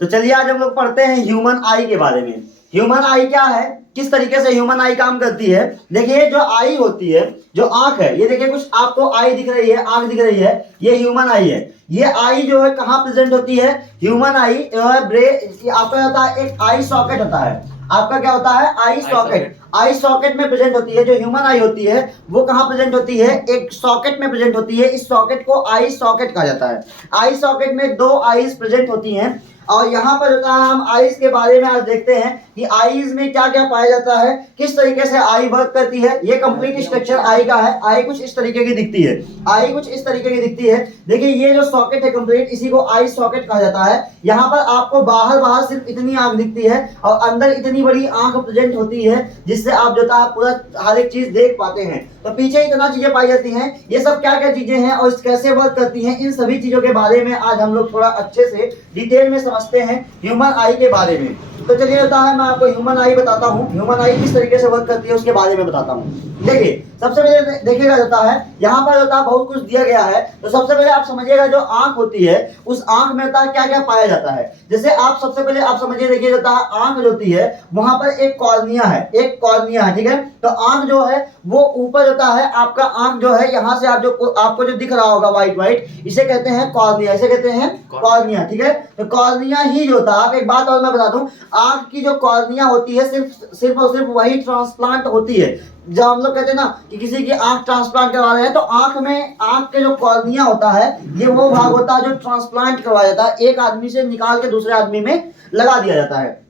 तो चलिए आज हम लोग पढ़ते हैं ह्यूमन आई के बारे में। ह्यूमन आई क्या है, किस तरीके से ह्यूमन आई काम करती है। देखिए जो आई होती है, जो आंख है, ये देखिए कुछ आपको आई दिख रही है, आंख दिख रही है, ये ह्यूमन आई है। ये आई जो है कहाँ प्रेजेंट होती है, ह्यूमन आई जो है ब्रेन आपका होता है, एक आई सॉकेट होता है। आपका क्या होता है, आई सॉकेट। आई सॉकेट में प्रेजेंट होती है। जो ह्यूमन आई होती है वो कहाँ प्रेजेंट होती है, एक सॉकेट में प्रेजेंट होती है। इस सॉकेट को आई सॉकेट कहा जाता है। आई सॉकेट में दो आईज प्रेजेंट होती हैं। और यहाँ पर होता है, हम आईज के बारे में आज देखते हैं कि आईज में क्या क्या पाया जाता है, किस तरीके से आई वर्क करती है। ये कंप्लीट स्ट्रक्चर आई का है। आई कुछ इस तरीके की दिखती है, आई कुछ इस तरीके की दिखती है। देखिए ये जो सॉकेट है कंप्लीट, इसी को आई सॉकेट कहा जाता है। यहाँ पर आपको बाहर सिर्फ इतनी आंख दिखती है और अंदर इतनी बड़ी आंख प्रेजेंट होती है, जिससे आप जो है पूरा हर एक चीज देख पाते हैं। तो पीछे इतना चीजें पाई जाती हैं। ये सब क्या क्या चीजें हैं और कैसे वर्क करती हैं, इन सभी चीजों के बारे में आज हम लोग थोड़ा अच्छे से डिटेल में समझते हैं ह्यूमन आई के बारे में। तो चलिए होता है, मैं आपको ह्यूमन आई बताता हूँ, ह्यूमन आई किस तरीके से वर्क करती है उसके बारे में बताता हूँ। देखिए सबसे पहले देखिएगा जाता है, यहाँ पर होता है बहुत कुछ दिया गया है। तो सबसे पहले आप समझिएगा, जो आंख होती है उस आंख में होता है क्या क्या पाया जाता है। जैसे आप सबसे पहले आप समझिए, देखिए जाता है आंख जो होती है वहां पर एक कॉर्निया है, एक कॉर्निया है, ठीक है। तो आंख जो है वो ऊपर होता है, आपका आंख जो है यहाँ से आप जो आपको जो दिख रहा होगा व्हाइट व्हाइट, इसे कहते हैं कॉर्निया, इसे कहते हैं कॉर्निया, ठीक है। तो कॉर्निया ही जो होता है, आप एक बात और मैं बता दूं, आंख की जो कॉर्निया होती है सिर्फ और सिर्फ वही ट्रांसप्लांट होती है। जब हम लोग कहते हैं ना कि किसी की आंख ट्रांसप्लांट करवा रहे हैं, तो आंख में आंख के जो कॉर्निया होता है, ये वो भाग होता है जो ट्रांसप्लांट करवाया जाता है, एक आदमी से निकाल के दूसरे आदमी में लगा दिया जाता है।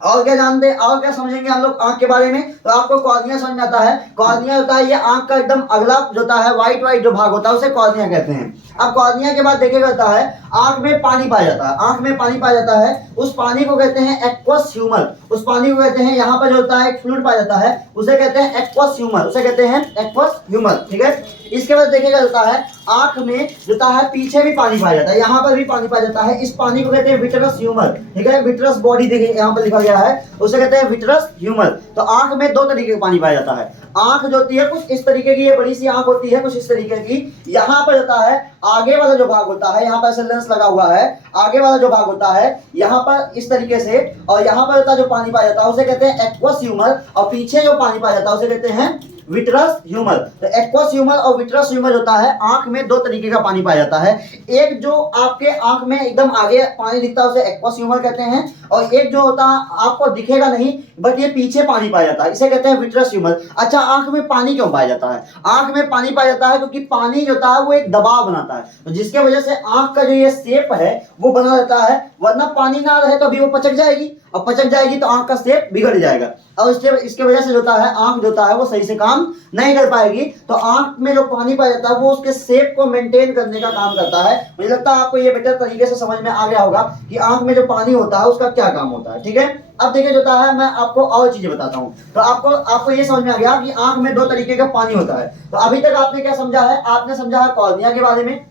और क्या जानते हैं, और क्या समझेंगे हम लोग आंख के बारे में, तो आपको कॉर्निया समझ में आता है। कॉर्निया होता है ये आंख का एकदम अगला जो होता है, व्हाइट व्हाइट जो भाग होता है, उसे कॉर्निया कहते हैं। अब कॉर्निया के बाद देखिएगा जाता है, आंख में पानी पाया जाता है, आंख में पानी पाया जाता है। उस पानी को कहते हैं एक्वस ह्यूमर, उस पानी को कहते हैं, यहाँ पर जो होता है एक फ्लूइड पाया जाता है, उसे कहते हैं एक्वस ह्यूमर, उसे कहते हैं एक्वस ह्यूमर, ठीक है। इसके बाद देखिएगा जाता है, आंख में जोता है पीछे भी पानी पाया जाता है, यहाँ पर भी पानी पाया जाता है। इस पानी को कहते हैं विट्रस ह्यूमर, ठीक है। विट्रस बॉडी देखिए यहाँ पर लिखा गया है, उसे कहते हैं विट्रस ह्यूमर। तो आंख में दो तरीके का पानी पाया जाता है। आंख जो होती है कुछ इस तरीके की, ये बड़ी सी आंख होती है कुछ इस तरीके की। यहाँ पर होता है आगे वाला जो भाग होता है, यहाँ पर ऐसे लेंस लगा हुआ है, आगे वाला जो भाग होता है यहाँ पर इस तरीके से, और यहाँ पर होता है जो पानी पाया जाता है उसे कहते हैं एक्वस ह्यूमर, और पीछे जो पानी पाया जाता है उसे कहते हैं विट्रस ह्यूमर। तो एक्वस ह्यूमर और विट्रस ह्यूमर होता है, आंख में दो तरीके का पानी पाया जाता है। एक जो आपके आंख में एकदम आगे पानी दिखता है उसे एक्वस ह्यूमर कहते हैं, और एक जो होता है आपको दिखेगा नहीं बट ये पीछे पानी पाया जाता है, इसे कहते हैं विट्रस ह्यूमर। अच्छा, आंख में पानी क्यों पाया जाता है? आंख में पानी पाया जाता है क्योंकि पानी जो होता है वो एक दबाव बनाता है, तो जिसके वजह से आंख का जो ये शेप है वो बना रहता है। वरना पानी ना रहे तो अभी वो पचक जाएगी, और पचक जाएगी तो आंख का शेप बिगड़ जाएगा, और इसके वजह से होता है आंख जो होता है वो सही से काम नहीं कर पाएगी। तो आंख में जो पानी पाया जाता है वो उसके शेप को मेंटेन करने का काम करता है। मुझे लगता है आपको ये बेटर तरीके से समझ में आ गया होगा कि आंख में जो पानी होता है उसका क्या काम होता है, ठीक है। अब देखिए जो होता है, मैं आपको और चीजें बताता हूँ। तो आपको ये समझ में आ गया कि आंख में दो तरीके का पानी होता है। तो अभी तक आपने क्या समझा है, आपने समझा है कॉर्निया के बारे में।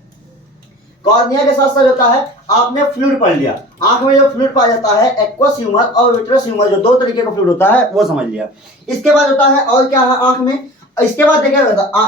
कॉर्निया के साथ साथ होता है आपने फ्लूइड पढ़ लिया, आंख में जो फ्लूइड पाया जाता है एक्वस ह्यूमर और विट्रस ह्यूमर, जो दो तरीके का फ्लूइड होता है वो समझ लिया। इसके बाद होता है और क्या है आंख में, इसके बाद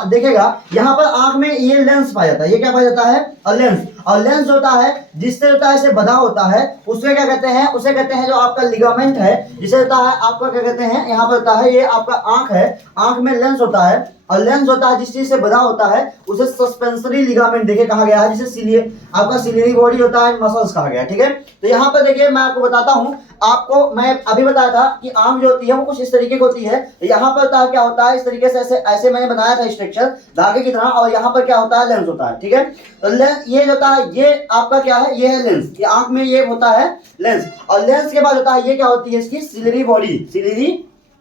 देखिएगा यहाँ पर आंख में ये लेंस पाया जाता है। ये क्या पाया जाता है, लेंस। और लेंस होता है जिससे होता है ऐसे बधा होता है, उसे क्या कहते हैं, उसे कहते हैं जो आपका लिगामेंट है, जिसे होता है आपका क्या कहते हैं, यहाँ पर होता है ये आपका आंख है, आंख में लेंस होता है, और लेंस होता है जिस चीज से बधा होता है उसे सस्पेंसरी लिगामेंट देखिए कहा गया है, जिसे आपका सिलियरी बॉडी होता है, मसल्स कहा गया है, ठीक है। तो यहाँ पर देखिए मैं आपको बताता हूँ, आपको मैं अभी बताया था कि आंख जो होती है वो कुछ इस तरीके की होती है। यहाँ पर होता है क्या होता है, इस तरीके से ऐसे मैंने बनाया था स्ट्रक्चर धागे की तरह, और यहाँ पर क्या होता है, लेंस होता है, ठीक है। तो ये जो होता है ये आपका क्या है, ये है लेंस, ये आंख में ये होता है लेंस। और लेंस के बाद होता है ये क्या होती है, इसकी सिलियरी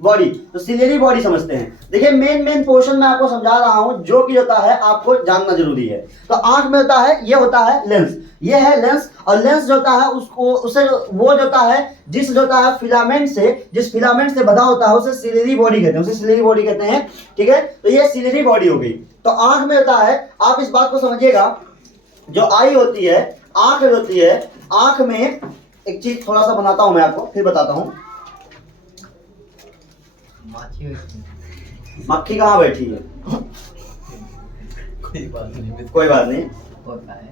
बॉडी। तो सिलियरी बॉडी समझते हैं। देखिए मेन पोर्शन मैं आपको समझा रहा हूं जो कि होता है आपको जानना जरूरी है। तो आंख में होता है ये होता है लेंस, ये है लेंस। और लेंस जो होता है उसे वो जो होता है जिस जो होता है जिस फिलामेंट से बधा होता है उसे सिलियरी बॉडी कहते हैं, ठीक है। तो ये सिलियरी बॉडी हो गई। तो आंख में होता है, आप इस बात को समझिएगा, जो आई होती है, आंख होती है, आंख में एक चीज थोड़ा सा बनाता हूं मैं आपको फिर बताता हूं। मक्खी कहाँ बैठी है? कोई बात नहीं, होता है।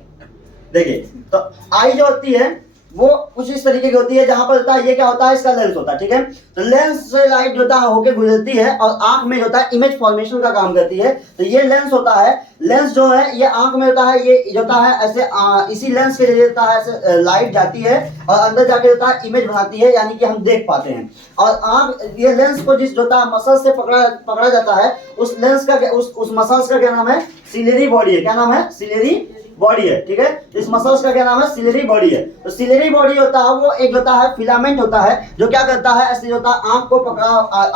देखिए तो आई जो होती है, वो कुछ इस तरीके की होती है, जहां पर होता है ये क्या होता है, इसका लेंस होता है, ठीक है। तो लेंस से लाइट जो होता है होके गुजरती है और आंख में जो होता है इमेज फॉर्मेशन का काम करती है। तो ये लेंस होता है, लेंस जो है ये आंख में होता है, ये जो होता है ऐसे इसी लेंस के जरिए होता है ऐसे लाइट जाती है और अंदर जाके होता है इमेज बनाती है, यानी कि हम देख पाते हैं। और आंख ये लेंस को जिस जो होता है मसल से पकड़ा जाता है, उस लेंस का उस मसल्स का क्या नाम है, सिलेरी बॉडी है। क्या नाम है, सिलेरी बॉडी है, ठीक है। इस मसल्स का क्या नाम है, सिलेरी बॉडी है। तो सिलेरी बॉडी होता है वो एक होता है फिलामेंट होता है, जो क्या करता है ऐसे होता है आंख को पकड़ा,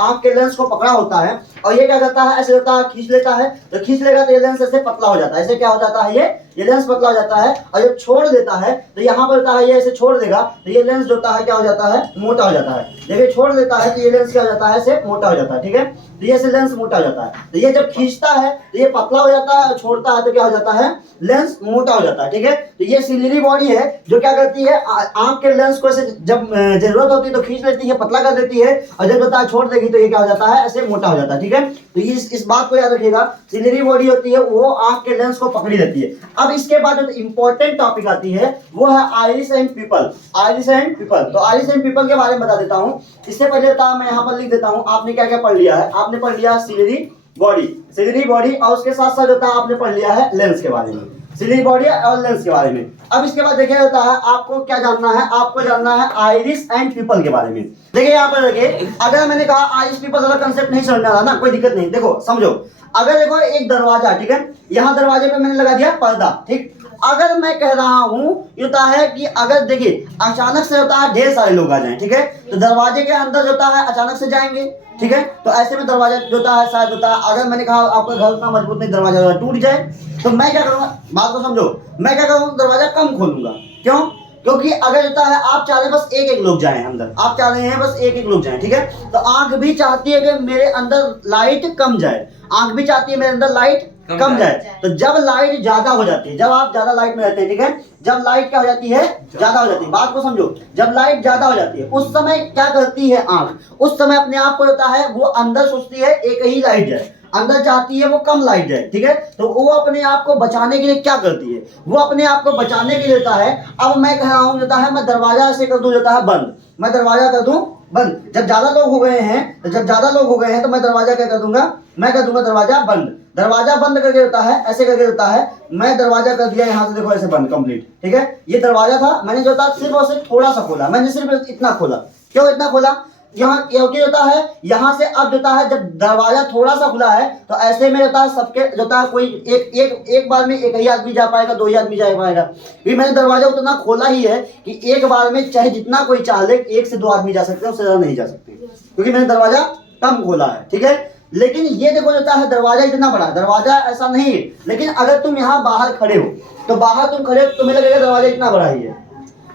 आंख के लेंस को पकड़ा होता है और ये क्या करता है ऐसे होता है खींच लेता है। तो खींच लेगा तो ये लेंस ऐसे पतला हो जाता है, ऐसे क्या हो जाता है ये लेंस पतला हो जाता है। और जब छोड़ देता है तो यहाँ पर होता है ये ऐसे छोड़ देगा तो ये लेंस जो होता है क्या हो जाता है, मोटा हो जाता है। देखिए छोड़ देता है तो ये लेंस क्या हो जाता है, ऐसे मोटा हो जाता है, ठीक है। तो ये लेंस मोटा हो जाता है। तो ये जब खींचता है तो ये पतला हो जाता है, छोड़ता है तो क्या हो जाता है, लेंस मोटा हो जाता है, ठीक है। तो ये सिलेरी बॉडी है जो क्या करती है, आंख के लेंस को ऐसे जब जरूरत होती है तो खींच लेती है, पतला कर देती है, और जब होता है छोड़ देगी तो ये क्या हो जाता है, ऐसे मोटा हो जाता है, ठीक है। तो इस बात को याद रखिएगा, सिलेरी बॉडी होती है वो आंख के लेंस को पकड़ी रहती है। अब इसके बाद जो इंपॉर्टेंट टॉपिक आती है वो है iris and people. Iris and people, तो आइरिस एंड पिपल के बारे में बता देता हूँ। इससे पहले मैं यहाँ पर लिख देता हूँ, आपने क्या क्या पढ़ लिया है। आपने पढ़ लिया सिलेरी बॉडी और उसके साथ साथ होता है आपने पढ़ लिया है लेंस के बारे में, सिलेरी बॉडी और लेंस के बारे में। अब इसके बाद देखिए होता है आपको क्या जानना है, आपको जानना है आइरिस एंड पिपल के बारे में। देखिए यहाँ पर देखिए, अगर मैंने कहा आइरिस पिपल वाला कंसेप्ट नहीं समझ में आ रहा ना, कोई दिक्कत नहीं। देखो समझो, अगर देखो एक दरवाजा, ठीक है, यहाँ दरवाजे पे मैंने लगा दिया पर्दा, ठीक। अगर मैं कह रहा हूं ये होता है कि अगर देखिए अचानक से होता है ढेर सारे लोग आ जाएं, ठीक है, तो दरवाजे के अंदर जो होता है अचानक से जाएंगे, ठीक है। तो ऐसे में दरवाजा जो होता है शायद होता है, अगर मैंने कहा आपका घर उतना मजबूत नहीं, दरवाजा टूट जाए, तो मैं क्या करूंगा, बात को समझो, मैं क्या करूंगा, दरवाजा कम खोलूंगा। क्यों? क्योंकि अगर होता है आप चाह रहे हैं बस एक एक लोग जाएं अंदर, आप चाह रहे हैं बस एक एक लोग जाएं, ठीक है। तो आंख भी चाहती है कि मेरे अंदर लाइट कम जाए, आंख भी चाहती है मेरे अंदर लाइट कम जाए। तो जब लाइट ज्यादा हो जाती है, जब आप ज्यादा लाइट में रहते हैं, ठीक है, जब लाइट क्या हो जाती है, ज्यादा हो जाती है, बात को समझो, जब लाइट ज्यादा हो जाती है उस समय क्या करती है आंख, उस समय अपने आप को होता है वो अंदर सोचती है एक ही लाइट जाए, अंदर चाहती है वो कम लाइट जाए, ठीक है। तो वो अपने आप को बचाने के लिए क्या करती है, वो अपने आप को बचाने के लिए होता है, अब मैं कह रहा हूं होता है मैं दरवाजा ऐसे कर दूं, होता है बंद, मैं दरवाजा कर दूं बंद। जब ज्यादा लोग हो गए हैं, तो मैं दरवाजा क्या कर दूंगा, मैं कर दूंगा दरवाजा बंद। दरवाजा बंद करके होता है, ऐसे करके होता है, मैं दरवाजा कर दिया यहाँ से, देखो ऐसे बंद कंप्लीट, ठीक है। ये दरवाजा था, मैंने जो होता सिर्फ और सिर्फ थोड़ा सा खोला, मैंने सिर्फ इतना खोला। क्यों इतना खोला? यहाँ क्योंकि होता है यहाँ से अब होता है जब दरवाजा थोड़ा सा खुला है तो ऐसे में होता है सबके होता है कोई एक बार में एक ही आदमी जा पाएगा, दो ही आदमी जा पाएगा। भी मैंने दरवाजा उतना खोला ही है कि एक बार में चाहे जितना कोई चाह ले, एक से दो आदमी जा सकते हैं, उससे ज्यादा नहीं जा सकते, क्योंकि मैंने दरवाजा कम खोला है, ठीक है। लेकिन ये देखो होता है दरवाजा इतना बड़ा, दरवाजा ऐसा नहीं है, लेकिन अगर तुम यहाँ बाहर खड़े हो तो बाहर तुम खड़े हो तुम्हें लगेगा दरवाजा इतना बड़ा ही है,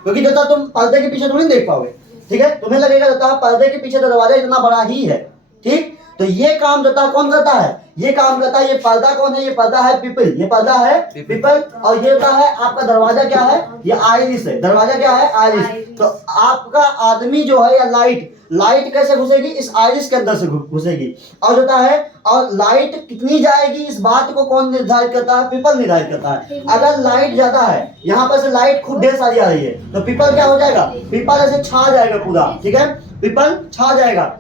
क्योंकि जो तुम पर्दे के पीछे थोड़ी नहीं देख पाओगे, ठीक है। तुम्हें लगेगा होता है पर्दे के पीछे दरवाजा इतना बड़ा ही है, ठीक। तो ये काम जो है कौन करता है, ये काम करता है, ये पर्दा कौन है, ये पर्दा है पीपल, ये पर्दा है पीपल। और ये होता है आपका दरवाजा क्या है, ये आइरिस है, दरवाजा क्या है, आइरिस। तो आपका आदमी जो है या लाइट कैसे घुसेगी, इस आइरिस के अंदर से घुसेगी। और होता है और लाइट कितनी जाएगी इस बात को कौन निर्धारित करता है, पीपल निर्धारित करता है। अगर लाइट ज्यादा है, यहाँ पर से लाइट खूब ढेर सारी आ रही है, तो पीपल क्या हो जाएगा, पीपल ऐसे छा जाएगा पूरा, ठीक है, पीपल छा जाएगा।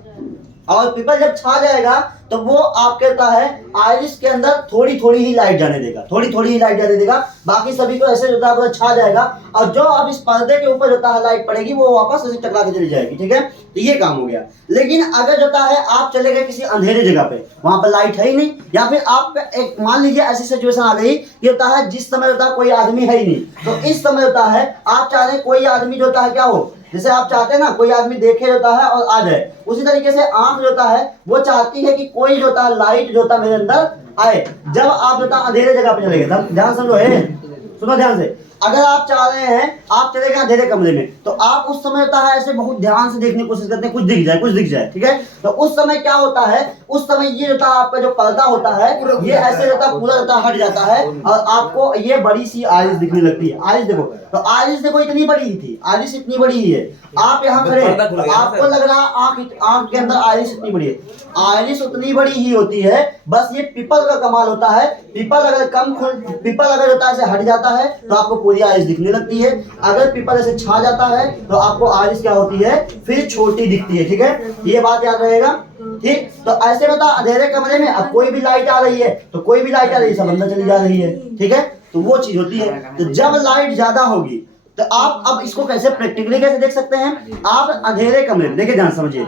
और पीपल जब छा जाएगा तो वो आप कहता है आइरिस के अंदर थोड़ी थोड़ी ही लाइट जाने देगा, थोड़ी थोड़ी ही लाइट जाने देगा, बाकी सभी को ऐसे होता है छा जाएगा। और जो अब इस पर्दे के ऊपर होता है लाइट पड़ेगी वो वापस ऐसे टकरा के चली जाएगी, ठीक है। तो ये काम हो गया। लेकिन अगर होता है आप चले गए किसी अंधेरे जगह पे, वहां पर लाइट है ही नहीं, या फिर आप एक मान लीजिए ऐसी सिचुएशन आ गई कि होता है जिस समय होता है कोई आदमी है ही नहीं, तो इस समय होता है आप चाह रहे कोई आदमी जो होता है क्या हो, जैसे आप चाहते हैं ना कोई आदमी देखे होता है और आ जाए, उसी तरीके से आंख जो होता है वो चाहती है कि कोई जो होता है लाइट जो होता है मेरे अंदर आए। जब आप जो होता है अंधेरे जगह पे चले गए, ध्यान समझो है, सुनो ध्यान से, अगर आप चाह रहे हैं आप चले गए अंधेरे कमरे में, तो आप उस समय होता है ऐसे बहुत ध्यान से देखने की कोशिश करते हैं कुछ दिख जाए, ठीक है। तो उस समय क्या होता है, उस समय ये होता है आपका जो पर्दा होता है ये ऐसे होता है पूरा होता हट जाता है और आपको ये बड़ी सी आइरिस दिखने लगती है। आइरिस देखो, तो आइरिस देखो इतनी बड़ी ही थी, आइरिस इतनी बड़ी ही है। आप यहाँ खड़े आपको लग रहा आंख के अंदर आइरिस इतनी बड़ी है, आइरिस उतनी बड़ी ही होती है बस ये पीपल का कमाल होता है, पीपल अगर होता है ऐसे हट जाता है तो आपको पूरी आइज दिखने लगती है, अगर पीपल ऐसे छा जाता है तो आपको आइज क्या होती है, फिर छोटी दिखती है। ठीक है, ये बात याद रहेगा। ठीक, तो ऐसे बता अंधेरे कमरे में अब कोई भी लाइट आ रही है तो कोई भी लाइट आ रही है सब अंदर चली जा रही है। ठीक है, तो वो चीज होती है। तो जब लाइट ज्यादा होगी तो आप अब इसको कैसे प्रैक्टिकली कैसे देख सकते हैं, आप अंधेरे कमरे में देखिए, ध्यान समझिए,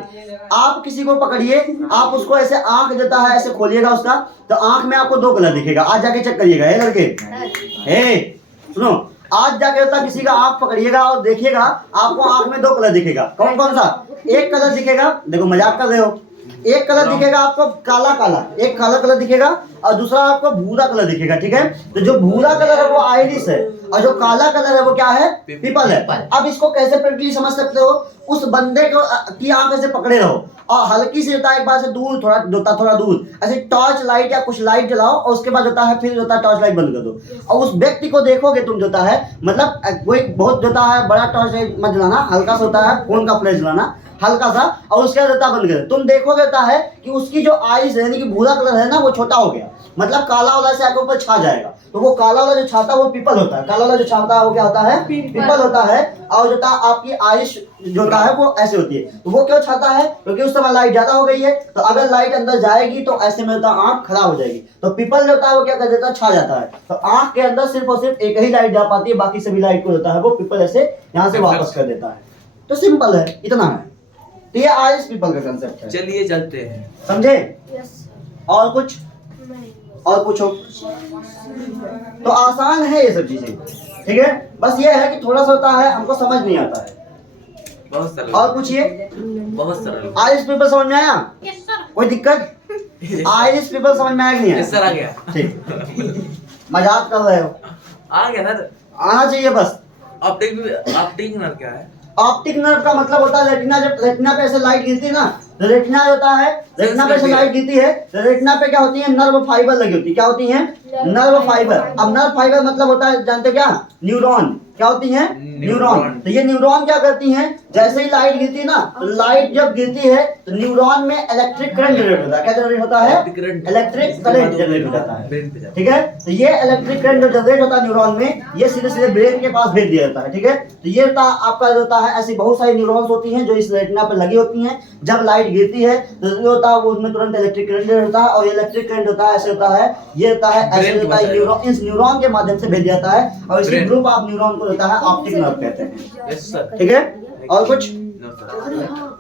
आप किसी को पकड़िए, आप उसको ऐसे आंख देता है ऐसे खोलिएगा उसका, तो आंख में आपको दो कलर दिखेगा। आज जाके चेक करिएगा, हे लड़के, सुनो, आज जाके होता किसी का आंख पकड़िएगा और देखिएगा आपको आंख में दो कलर दिखेगा। कौन कौन सा? एक कलर दिखेगा, देखो मजाक कर रहे हो, एक कलर दिखेगा आपको काला काला, एक काला कलर दिखेगा और दूसरा आपको भूरा कलर दिखेगा। ठीक है, तो जो भूरा कलर है वो आइरिस है और जो काला कलर है वो क्या है, पीपल है। अब इसको कैसे प्रैक्टिकली समझ सकते हो, उस बंदे को की आंख ऐसे पकड़े रहो और हल्की सी होता है एक बार से दूर थोड़ा दूर ऐसे टॉर्च लाइट या कुछ लाइट जलाओ और उसके बाद होता है फिर होता है टॉर्च लाइट बंद कर दो और उस व्यक्ति को देखोगे तुम, होता है मतलब कोई बहुत होता है बड़ा टॉर्च लाइट मत जलाना, हल्का सा होता है फोन का फ्लैश जलाना हल्का सा, और उसके बाद बंद कर, तुम देखोगे होता है कि उसकी जो आइज है यानी कि भूरा कलर है ना वो छोटा हो गया, मतलब काला वाला से आपके ऊपर छा जाएगा। तो वो काला वाला जो छाता है वो पीपल होता है, काला वाला जो छाता है वो क्या होता है, पीपल होता है। और जो होता है आपकी आइज जो होता है वो ऐसे होती है। तो वो क्यों छाता है, क्योंकि उस समय लाइट ज्यादा हो गई है, तो अगर लाइट अंदर जाएगी तो ऐसे में होता है आंख खराब हो जाएगी। तो पीपल जो होता है वो क्या कर देता है, छा जाता है। तो आंख के अंदर सिर्फ और सिर्फ एक ही लाइट जा पाती है, बाकी सभी लाइट को होता है वो पीपल ऐसे यहाँ से वापस कर देता है। तो सिंपल है, इतना है। तो ये आइरिस पीपल का कंसेप्ट है। चलिए चलते हैं, समझे? और कुछ और पूछो। तो आसान है ये सब चीजें, ठीक है, बस ये है कि थोड़ा सा होता है हमको समझ नहीं आता है। बहुत सरल। और पूछिए, बहुत सरल। आइरिस पीपल समझ में आया? Yes sir. कोई दिक्कत? आइरिस पीपल समझ में आया नहीं है? यस सर, आ गया। ठीक, मजाक कर रहे हो, आ गया सर। आना चाहिए बस। ऑप्टिक नर्व क्या है? ऑप्टिक नर्व का मतलब होता है रेटिना, जब रेटिना पे ऐसे लाइट गिरती है ना, तो रेटिना होता है, रेटिना पे ऐसे लाइट गिरती है तो रेटिना पे क्या होती है, नर्व फाइबर लगी होती है। क्या होती है? Nerve fibre. अब नर्व फाइबर मतलब होता है, जानते क्या, न्यूरॉन। क्या होती है? न्यूरॉन। तो ये न्यूरॉन क्या करती हैं, जैसे ही लाइट गिरती है ना, तो लाइट जब गिरती है तो न्यूरॉन में इलेक्ट्रिक करंट जनरेट होता है। क्या जनरेट होता है? इलेक्ट्रिक करंट जनरेट हो जाता है। ठीक है, तो ये इलेक्ट्रिक करंट जो जनरेट होता है न्यूरॉन में, ये सीधे सीधे ब्रेन के पास भेज दिया जाता है। ठीक है, तो ये होता आपका जो होता है, ऐसी बहुत सारी न्यूरॉन्स होती हैं जो इस रेटिना पर लगी होती हैं। जब लाइट गिरती है तो जो होता है वो उसमें तुरंत इलेक्ट्रिक करंट जनरेट होता है, और ये इलेक्ट्रिक करंट होता है ऐसे होता है, ये होता है ऐसे होता है, न्यूरॉन, इस न्यूरॉन के माध्यम से भेज जाता है और इसी ग्रुप ऑफ न्यूरॉन को होता है ऑप्टिक नर्व कहते हैं। Yes sir. ठीक है, और कुछ नो सर।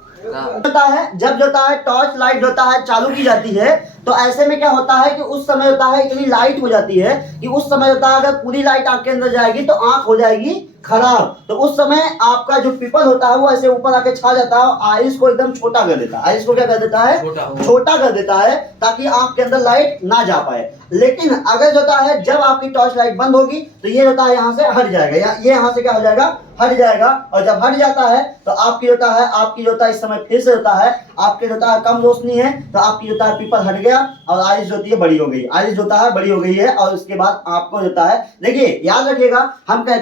होता है, जब जो होता है टॉर्च लाइट होता है चालू की जाती है, तो ऐसे में क्या होता है कि उस समय होता है इतनी लाइट हो जाती है कि उस समय होता है अगर पूरी लाइट आंख के अंदर जाएगी तो आंख हो जाएगी खराब। तो उस समय आपका जो पीपल होता है वो ऐसे ऊपर आके छा जाता है और आइस को एकदम छोटा कर देता है। आइस को क्या कर देता है? छोटा कर देता है, ताकि आंख के अंदर लाइट ना जा पाए। लेकिन अगर जो होता है जब आपकी टॉर्च लाइट बंद होगी तो ये होता है यहाँ से हट जाएगा, या ये यहाँ से क्या हो जाएगा, हट जाएगा। और जब हट जाता है तो आपकी होता है, आपकी होता है इस समय फिर से होता है, आपके होता है कम रोशनी है तो आपकी होता है पीपल हट गया और आइस होती है बड़ी हो गई, आइस होता है बड़ी हो गई है। और उसके बाद आपको होता है, देखिए याद रखिएगा,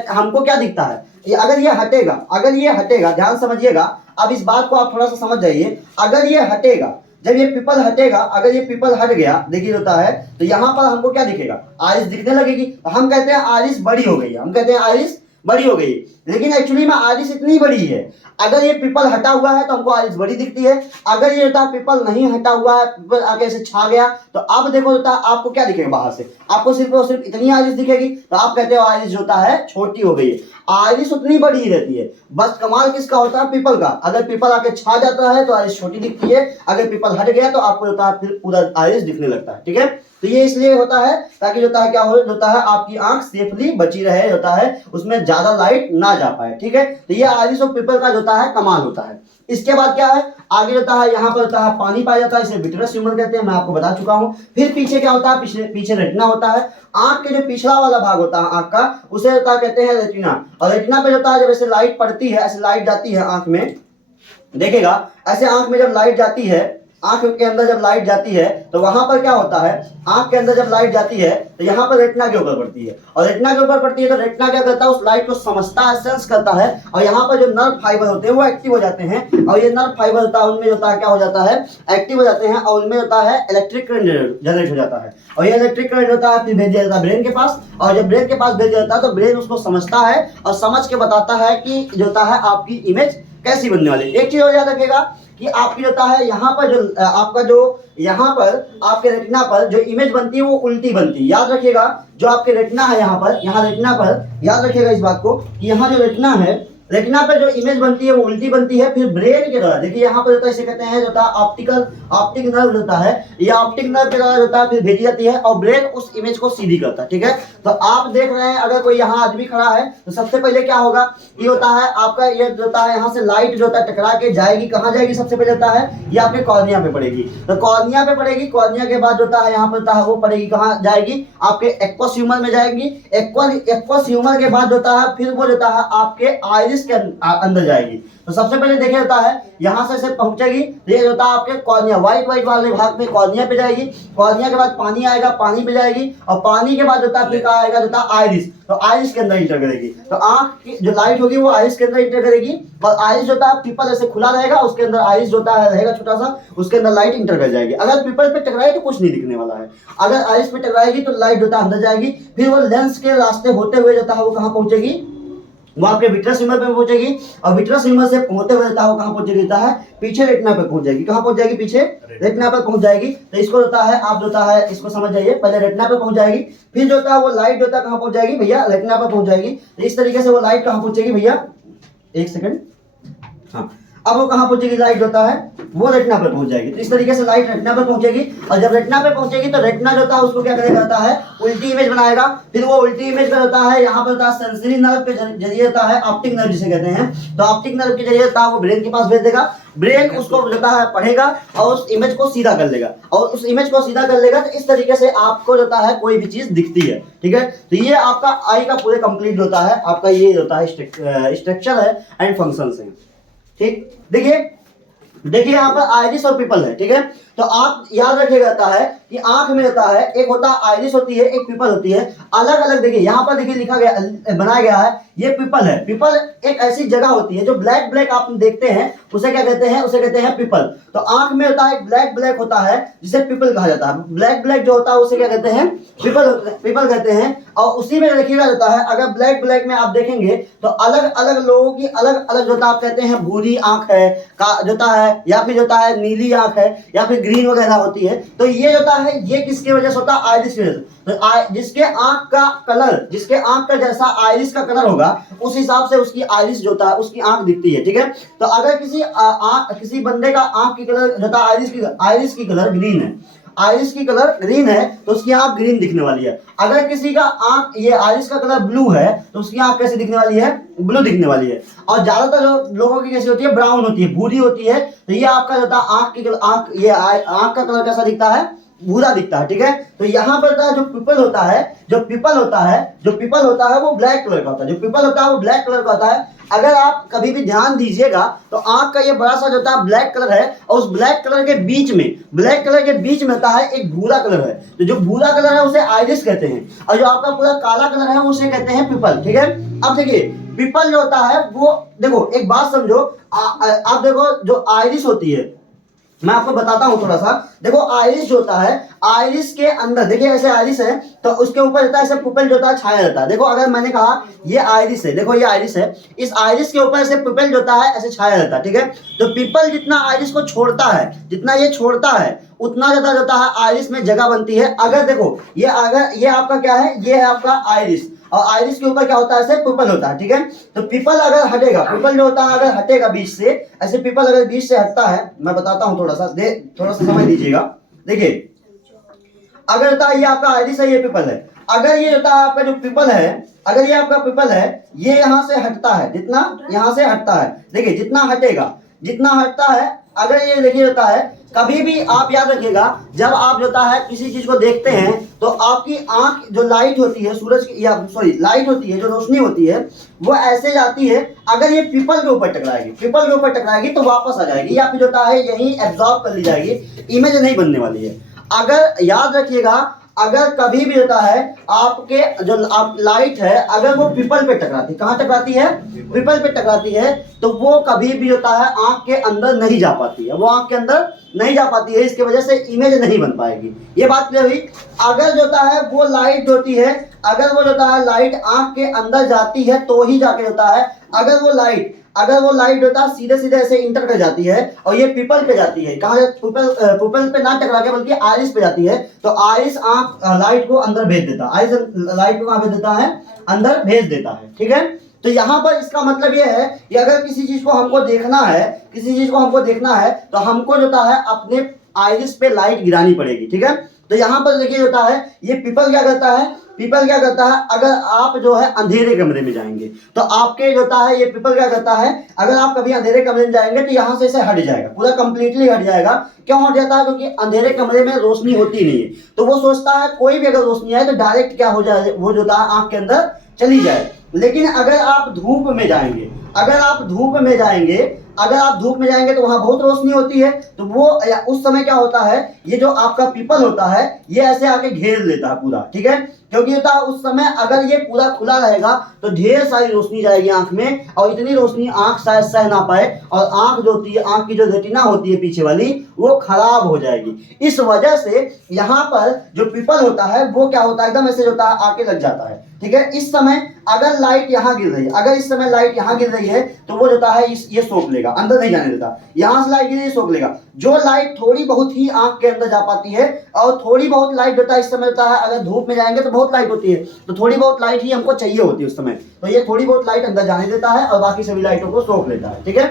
हमको क्या दिखता है, अगर ये हटेगा, अगर ये हटेगा, ध्यान समझिएगा, अब इस बात को आप थोड़ा सा समझ जाइए। अगर ये हटेगा, जब ये पीपल हटेगा, अगर ये पीपल हट गया, देखिए होता है, तो यहाँ पर हमको क्या दिखेगा, आइस दिखने लगेगी। तो हम कहते हैं आइस बड़ी हो गई है, हम कहते हैं आइस बड़ी हो गई। लेकिन एक्चुअली में आइस इतनी बड़ी है, अगर ये पीपल हटा हुआ है तो हमको आइस बड़ी दिखती है। अगर ये होता है पीपल नहीं हटा हुआ है, पीपल आगे से छा गया, तो अब देखो होता है आपको क्या दिखेगा, बाहर से आपको सिर्फ और सिर्फ इतनी आइस दिखेगी। तो आप कहते हो आइस जो होता है छोटी हो गई है, आइस उतनी बड़ी ही रहती है। बस कमाल किसका होता है, पीपल का। अगर पीपल आके छा जाता है तो आइस छोटी दिखती है, अगर पीपल हट गया तो आपको होता है फिर पूरा आइस दिखने लगता है। ठीक है, तो ये इसलिए होता है ताकि होता है क्या होता है, आपकी आंख सेफली बची रहे, होता है उसमें ज्यादा लाइट ना जा पाए। ठीक है, तो ये आइरिस ऑफ पीपल का जो होता है कमाल होता है। इसके बाद क्या है, आगे होता है, यहाँ पर होता है पानी पाया जाता है, इसे विट्रस ट्यूमर कहते हैं, मैं आपको बता चुका हूँ। फिर पीछे क्या होता है, पीछे रेटिना होता है, आंख के जो पिछला वाला भाग होता है आंख का, उसे होता है कहते हैं रेटिना। और रेटिना पे होता है जब ऐसे लाइट पड़ती है, ऐसे लाइट जाती है आंख में, देखेगा ऐसे आंख में जब लाइट जाती है आंख के अंदर जब लाइट जाती है तो वहां पर क्या होता है, आंख के अंदर जब लाइट जाती है तो यहाँ पर रेटिना के ऊपर पड़ती है, और रेटिना के ऊपर पड़ती है तो रेटिना क्या करता है, उस लाइट को समझता है, सेंस करता है, और यहाँ पर जो नर्व फाइबर होते हैं वो एक्टिव हो जाते हैं, और ये नर्व फाइबर होता है उनमें होता है क्या हो जाता है, एक्टिव हो जाते हैं, और उनमें होता है इलेक्ट्रिक करंट जनरेट हो जाता है, और ये इलेक्ट्रिक करंट होता है फिर भेज दिया जाता है ब्रेन के पास, और जब ब्रेन के पास भेज दिया जाता है तो ब्रेन उसको समझता है और समझ के बताता है कि जो होता है आपकी इमेज कैसी बनने वाली। एक चीज और याद रखिएगा कि आपकी होता है यहाँ पर जो आपका जो यहाँ पर आपके रेटिना पर जो इमेज बनती है वो उल्टी बनती है। याद रखिएगा जो आपके रेटिना है यहाँ पर, यहाँ रेटिना पर याद रखिएगा इस बात को कि यहाँ जो रेटिना है, रेटिना पर जो इमेज बनती है वो उल्टी बनती है। फिर ब्रेन के द्वारा देखिए यहाँ पर होता है, इसे कहते हैं जो होता है ऑप्टिक नर्व होता है, ये ऑप्टिक नर्व के द्वारा होता है फिर भेजी जाती है और ब्रेन उस इमेज को सीधी करता है। ठीक है, तो आप देख रहे हैं अगर कोई यहाँ आदमी खड़ा है तो सबसे पहले क्या होगा, ये होता है आपका ये होता है यहाँ से लाइट जो होता है टकरा के जाएगी, कहाँ जाएगी, सबसे पहले होता है ये आपके कॉर्निया पे पड़ेगी, तो कॉर्निया पे पड़ेगी, कॉर्निया के बाद होता है यहाँ पर होता है वो पड़ेगी कहाँ जाएगी, आपके एक्वस ह्यूमर में जाएगी, एक्वस ह्यूमर के बाद होता है फिर वो होता है आपके आइरिस के अंदर जाएगी। तो सबसे पहले देखिए होता है यहाँ से पहुंचेगी, ये होता है आपके कॉर्निया, व्हाइट वाले भाग में कॉर्निया पे जाएगी, कॉर्निया के बाद पानी आएगा, पानी पे जाएगी, और पानी के बाद होता है फिर कहाँ आएगा, होता है आइरिस, तो आइरिस के अंदर इंटर करेगी, तो आंख की जो लाइट होगी वो आइरिस के अंदर इंटर करेगी, और आइरिस होता है पीपल ऐसे खुला रहेगा, उसके अंदर आइरिस होता है रहेगा छोटा सा, उसके अंदर लाइट इंटर कर जाएगी। अगर पीपल पे टकराए तो कुछ नहीं दिखने वाला है, अगर आइरिस पे टकराएगी तो लाइट होता है अंदर जाएगी, फिर वो लेंस के रास्ते होते हुए जाता है वो कहाँ पहुंचेगी, वो आपके विट्रस ह्यूमर पे पहुंचेगी, और विट्रस ह्यूमर से होते हुए जाता है वो कहाँ पहुंचेगी, जाता है पीछे रेटिना पे पहुंच जाएगी। कहाँ पहुंच जाएगी, पीछे रेटिना पे पहुंच जाएगी। तो इसको होता है आप होता है इसको समझ जाइए, पहले रेटिना पे पहुंच जाएगी, फिर जो होता है वो लाइट होता है कहाँ पहुंच जाएगी भैया, रेटिना पे पहुंच जाएगी। तो इस तरीके से वो लाइट कहाँ पहुंचेगी भैया, एक सेकंड, हाँ, अब वो कहाँ पहुंचेगी, लाइट होता है वो रेटिना पर पहुंच जाएगी। तो इस तरीके से लाइट रेटिना पर पहुंचेगी, और जब रेटिना पे पहुंचेगी तो रेटिना जो होता है उसको क्या करेगा, होता है उल्टी इमेज बनाएगा, फिर वो उल्टी इमेज का होता है यहाँ पर होता है सेंसरी नर्व के जरिए होता है, ऑप्टिक नर्व जिसे कहते हैं, तो ऑप्टिक नर्व के जरिए होता है वो ब्रेन के पास भेज देगा, ब्रेन उसको होता है पढ़ेगा और उस इमेज को सीधा कर लेगा, और उस इमेज को सीधा कर लेगा, तो इस तरीके से आपको होता है कोई भी चीज दिखती है। ठीक है, तो ये आपका आई का पूरे कंप्लीट होता है, आपका ये होता है स्ट्रक्चर है एंड फंक्शंस है। ठीक, देखिए यहाँ पर आइरिस और पीपल है। ठीक है, तो आप याद रखिएगा होता है कि आंख में होता है एक होता है आइरिस होती है, एक पीपल होती है, अलग अलग। देखिए यहाँ पर देखिए लिखा गया बनाया गया है, ये पीपल है। पीपल एक ऐसी जगह होती है जो ब्लैक ब्लैक आप देखते हैं, उसे क्या कहते हैं, उसे कहते हैं पीपल। तो आंख में होता है ब्लैक ब्लैक होता है जिसे पीपल कहा जाता है, ब्लैक ब्लैक जो होता है उसे क्या कहते हैं, पीपल कहते हैं। और उसी में देखिएगा होता है अगर ब्लैक ब्लैक में आप देखेंगे तो अलग अलग लोगों की अलग अलग होता है, आप कहते हैं भूरी आंख है जोता है, या फिर होता है नीली आंख है, या फिर ग्रीन वगैरह होती है। तो ये होता है ये किसकी वजह से होता है, आइरिस की वजह से। तो जिसके आंख का कलर, जिसके आंख का जैसा आइरिस का कलर होगा उस हिसाब से उसकी आइरिस जो होता है उसकी आंख दिखती है। ठीक है, तो अगर किसी बंदे का आंख की कलर होता है आइरिस की कलर ग्रीन है, आइरिस की कलर ग्रीन है तो उसकी आंख ग्रीन दिखने वाली है। अगर किसी का आंख ये आइरिस का कलर ब्लू है तो उसकी आंख कैसे दिखने वाली है, ब्लू दिखने वाली है। और ज्यादातर लोगों की कैसी होती है, ब्राउन होती है, भूरी होती है। तो ये आपका होता है आंख का कलर कैसा दिखता है, भूरा दिखता है। ठीक है, तो यहाँ पर जो पीपल होता है वो ब्लैक कलर का होता है, जो पीपल होता है वो ब्लैक कलर का होता है। अगर आप कभी भी ध्यान दीजिएगा तो आंख का ये बड़ा सा जो होता है ब्लैक कलर है, और उस ब्लैक कलर के बीच में होता है एक भूरा कलर है। तो जो भूरा कलर है उसे आइरिस कहते हैं, और जो आपका पूरा काला कलर है उसे कहते हैं पीपल। ठीक है, अब देखिए पीपल जो होता है वो देखो एक बात समझो, आप देखो जो आइरिस होती है, मैं आपको बताता हूं थोड़ा सा। देखो आइरिस जो होता है, आइरिस के अंदर देखिए ऐसे आइरिस है तो उसके ऊपर होता है ऐसे पिपल जो होता है छाया रहता है। देखो अगर मैंने कहा ये आइरिस है, देखो ये आइरिस है, इस आइरिस के ऊपर ऐसे पिपल जो होता है ऐसे छाया रहता है। ठीक है, तो पिपल जितना आइरिस को छोड़ता है, जितना ये छोड़ता है उतना ज्यादा होता है आइरिस में जगह बनती है। अगर देखो ये आपका क्या है, ये है आपका आइरिस, और आइरिस के ऊपर क्या होता है, ऐसे पिपल होता है। ठीक है, तो पिपल अगर हटेगा, पिपल जो होता है अगर हटेगा बीच से, ऐसे पिपल अगर बीच से हटता है, मैं बताता हूं थोड़ा सा समझ लीजिएगा। देखिए अगर होता है ये आपका आइरिस है, ये पिपल है, अगर ये होता है आपका जो पिपल है, अगर ये आपका पिपल है, ये यहां से हटता है, जितना यहां से हटता है, देखिए जितना हटता है, अगर ये देखिए होता है कभी भी आप याद रखिएगा, जब आप जो है किसी चीज को देखते हैं तो आपकी आंख जो लाइट होती है सूरज की, या सॉरी लाइट होती है, जो रोशनी होती है वो ऐसे जाती है। अगर ये पीपल के ऊपर टकराएगी, पीपल के ऊपर टकराएगी तो वापस आ जाएगी, या फिर जो है यही एब्जॉर्ब कर ली जाएगी, इमेज नहीं बनने वाली है। अगर याद रखिएगा, अगर कभी भी होता है आपके जो आप लाइट है, अगर वो पीपल पे टकराती, कहाँ टकराती है, पीपल पे टकराती है, तो वो कभी भी होता है आंख के अंदर नहीं जा पाती है, वो आंख के अंदर नहीं जा पाती है, इसकी वजह से इमेज नहीं बन पाएगी। ये बात क्लियर हुई। अगर जो होता है वो लाइट होती है, अगर वो जो होता है लाइट आंख के अंदर जाती है तो ही जाके होता है, अगर वो लाइट होता है सीधे सीधे ऐसे इंटर कर जाती है और ये पीपल पे जाती है, कहाँ पीपल पे ना टकरा के बल्कि आइरिस पे जाती है, तो आइरिस आंख लाइट को अंदर भेज देता है, आइरिस लाइट को कहाँ भेज देता है, अंदर भेज देता है। ठीक है, तो यहाँ पर इसका मतलब ये है कि अगर किसी चीज को हमको देखना है, किसी चीज को हमको देखना है तो हमको जो होता है अपने आइरिस पे लाइट गिरानी पड़ेगी। ठीक है, तो यहाँ पर देखिए होता है ये पीपल क्या करता है, पीपल क्या करता है, अगर आप जो है अंधेरे कमरे में जाएंगे तो आपके जो होता है ये पीपल क्या करता है, अगर आप कभी अंधेरे कमरे में जाएंगे तो यहाँ से इसे हट जाएगा, पूरा कंप्लीटली हट जाएगा। क्यों हट जाता है, क्योंकि अंधेरे कमरे में रोशनी होती नहीं है, तो वो सोचता है कोई भी अगर रोशनी आए तो डायरेक्ट क्या हो जाए, वो जो होता है आंख के अंदर चली जाए। लेकिन अगर आप धूप में जाएंगे, अगर आप धूप में जाएंगे, अगर आप धूप में जाएंगे तो वहां बहुत रोशनी होती है, तो वो उस समय क्या होता है, ये जो आपका पीपल होता है ये ऐसे आके घेर लेता है पूरा। ठीक है, क्योंकि होता है उस समय अगर ये पूरा खुला रहेगा तो ढेर सारी रोशनी जाएगी आंख में, और इतनी रोशनी आंख शायद सह ना पाए, और आंख जो होती है, आंख की जो रेटिना होती है पीछे वाली, वो खराब हो जाएगी। इस वजह से यहाँ पर जो पीपल होता है वो क्या होता है, एकदम ऐसे होता है आके लग जाता है। ठीक है, इस समय अगर लाइट यहाँ गिर रही है, अगर इस समय लाइट यहाँ गिर रही है तो वो होता है ये सोख लेगा, अंदर नहीं जाने देता, यहाँ से लाइट गिर रही है सोख लेगा। जो लाइट थोड़ी बहुत ही आंख के अंदर जा पाती है, और थोड़ी बहुत लाइट होता है इस समय होता है, अगर धूप में जाएंगे तो बहुत लाइट होती है, तो थोड़ी बहुत लाइट ही हमको चाहिए होती है उस समय, तो ये थोड़ी बहुत लाइट अंदर जाने देता है और बाकी सभी लाइटों को सोख लेता है। ठीक है,